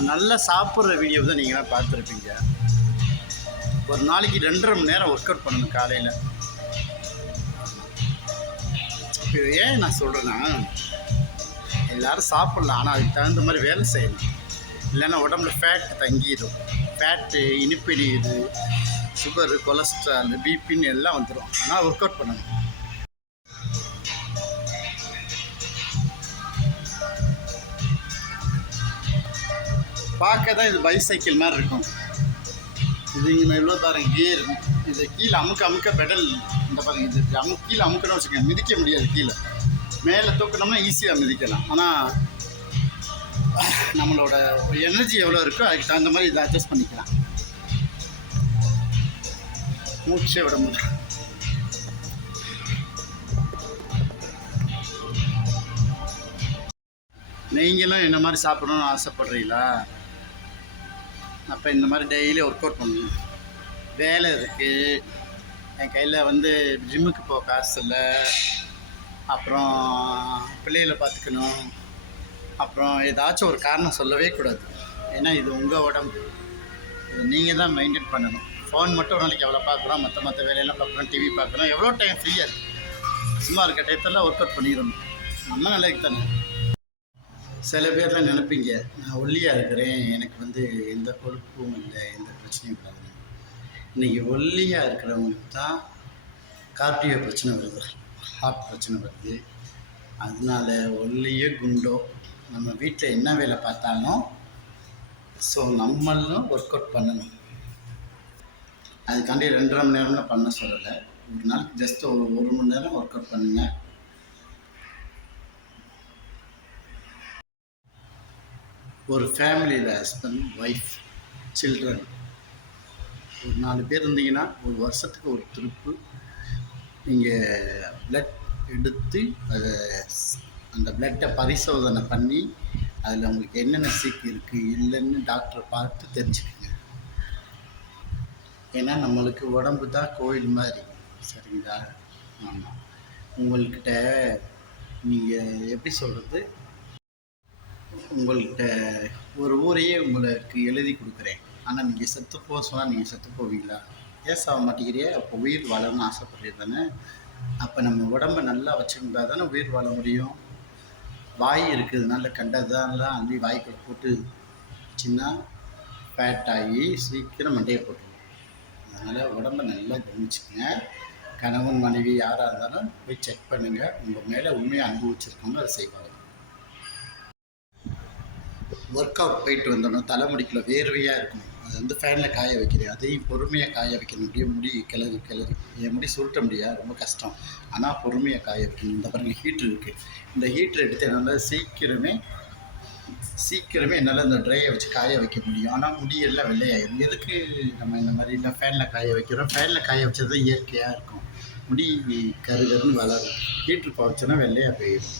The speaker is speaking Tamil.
நான் நல்லா சாப்பிட்ற வீடியோ தான் நீங்களாம் பார்த்துருப்பீங்க. ஒரு நாளைக்கு 2.5 மணி நேரம் ஒர்க் அவுட் பண்ணணும் காலையில். இது ஏன் நான் சொல்கிறேன்னா, எல்லோரும் சாப்பிட்லாம், ஆனால் அதுக்கு தகுந்த மாதிரி வேலை செய்யணும். இல்லைன்னா உடம்புல ஃபேட் தங்கிடும். ஃபேட்டு, இனிப்பு இது, சுகரு, கொலஸ்ட்ரால், பிபின்னு எல்லாம் வந்துடும். ஆனால் ஒர்க் அவுட் பண்ணணும். பார்க்க தான் இது பைசைக்கிள் மாதிரி இருக்கும். இது இங்கே எவ்வளோ பாருங்க கியர். இது கீழே அமுக்க பெடல் இந்த பாருங்க. இது கீழே அமுக்கணும்னு வச்சுக்கோங்க, மிதிக்க முடியாது. கீழே மேலே தூக்கணும்னா ஈஸியாக மிதிக்கலாம். ஆனால் நம்மளோட எனர்ஜி எவ்வளோ இருக்கோ அதுக்கு தகுந்த மாதிரி இதை அட்ஜஸ்ட் பண்ணிக்கலாம். மூச்சே விட முடியும். நீங்களும் என்ன மாதிரி சாப்பிடணும்னு ஆசைப்படுறீங்களா? அப்போ இந்த மாதிரி டெய்லி ஒர்க் அவுட் பண்ணணும். வேலை இருக்குது, என் கையில் ஜிம்முக்கு போக காசு இல்லை, அப்புறம் பிள்ளைகளை பார்த்துக்கணும், அப்புறம் ஏதாச்சும் ஒரு காரணம் சொல்லவே கூடாது. ஏன்னா இது உங்கள் உடம்பு, இது நீங்கள் தான் மெயின்டைன் பண்ணணும். ஃபோன் மட்டும் ஒரு நாளைக்கு எவ்வளோ பார்க்குறோம், மற்ற வேலையெல்லாம் பார்க்குறோம், டிவி பார்க்குறோம், எவ்வளோ டைம் ஃப்ரீயாக இருக்குது. சும்மா இருக்க டயத்தில் ஒர்க் அவுட் பண்ணிடணும். நம்ம நல்லதுக்கு தானே. சில பேர்லாம் நினைப்பீங்க, நான் ஒல்லியாக இருக்கிறேன், எனக்கு எந்த கொழுப்பும் இல்லை, எந்த பிரச்சனையும் இல்லை. இன்றைக்கி ஒல்லியாக இருக்கிறவங்களுக்கு தான் கார்டியோ பிரச்சனை வருது, ஹார்ட் பிரச்சனை வருது. அதனால ஒல்லியோ குண்டோ நம்ம வீட்டில் என்ன வேலை பார்த்தாலும் நம்மளும் ஒர்க் அவுட் பண்ணணும். அதுக்காண்டி 2.5 மணி நேரம்லாம் பண்ண சொல்லலை. ஒரு நாளைக்கு ஜஸ்ட் ஒரு 1 மணி நேரம் ஒர்க் அவுட் பண்ணுங்கள். ஒரு ஃபேமிலியில் ஹஸ்பண்ட், ஒய்ஃப், சில்ட்ரன் ஒரு 4 பேர் இருந்தீங்கன்னா ஒரு வருஷத்துக்கு ஒரு ட்ரிப்பு நீங்கள் பிளட் எடுத்து அந்த பிளட்டை பரிசோதனை பண்ணி அதில் உங்களுக்கு என்னென்ன சீக்கு இருக்குது இல்லைன்னு டாக்டரை பார்த்து தெரிஞ்சுக்கோங்க. ஏன்னா நம்மளுக்கு உடம்பு தான் கோயில் மாதிரி, சரிங்களா? ஆமாம். உங்கள்கிட்ட நீங்கள் எப்படி சொல்கிறது, உங்கள்கிட்ட ஒரு ஊரையே உங்களுக்கு எழுதி கொடுக்குறேன், ஆனால் நீங்கள் செத்து போக சொன்னால் நீங்கள் செத்து போவீங்களா? ஏன் சாக மாட்டேங்கிறியே? அப்போ உயிர் வாழணும்னு ஆசைப்படுறது தானே. அப்போ நம்ம உடம்பை நல்லா வச்சுருந்தா தானே உயிர் வாழ முடியும். வாய் இருக்கிறதுனால கண்டதெல்லாம் அள்ளி வாய்க்குள்ள போட்டு சின்ன ஃபேட் ஆகி சீக்கிரம் மண்டையை போட்டுருவோம். அதனால் உடம்பை நல்லா கவனிச்சுக்கங்க. கணவன் மனைவி யாராக இருந்தாலும் போய் செக் பண்ணுங்கள். உங்கள் மேலே உண்மையை அனுபவிச்சிருக்கோங்க, அதை செய்வாங்க. ஒர்க் அவுட் போயிட்டு வந்தோன்னா தலைமுடிக்குள்ள வேர்வையாக இருக்கும். அது ஃபேனில் காய வைக்கிறேன், அதையும் பொறுமையாக காய வைக்கணும். முடி கிளறி என் முடி சுருட்ட முடியாது, ரொம்ப கஷ்டம். ஆனால் பொறுமையாக காய வைக்கணும். இந்த பாருங்க ஹீட்ரு இருக்குது. இந்த ஹீட்ரு எடுத்து என்னால் சீக்கிரமே என்னால் இந்த ட்ரையை வச்சு காய வைக்க முடியும். ஆனால் முடியெல்லாம் வெள்ளையாயிடும். எதுக்கு நம்ம இந்த மாதிரிலாம் ஃபேனில் காய வைக்கிறோம்? ஃபேனில் காய வச்சது தான் இயற்கையாக இருக்கும். முடி கருகருன்னு வளரும். ஹீட்ரு போச்சுன்னா வெள்ளையாக போயிடும்.